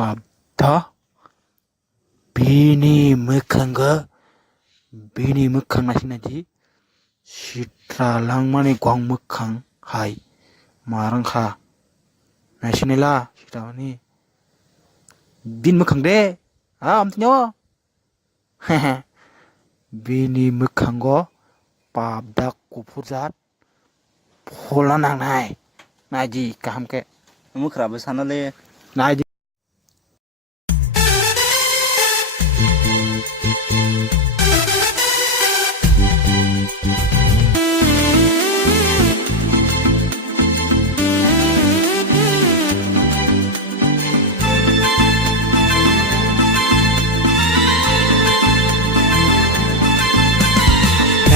밥다 비니 먹한가 비니 먹한 나시나지 시트라랑만이 광 먹한 하이 마랑카 나시네라 시트라니 빈 먹한데 아무튼요 비니 먹한 거 밥다 구푸잣 폴라낭나이 나지 까함께 Mukra besanale. 나지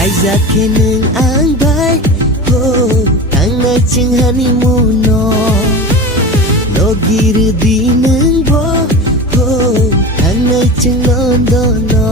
Kaiza kineng ang bay ho ang naching honeymoon no Logir di neng bo ho ang naching London no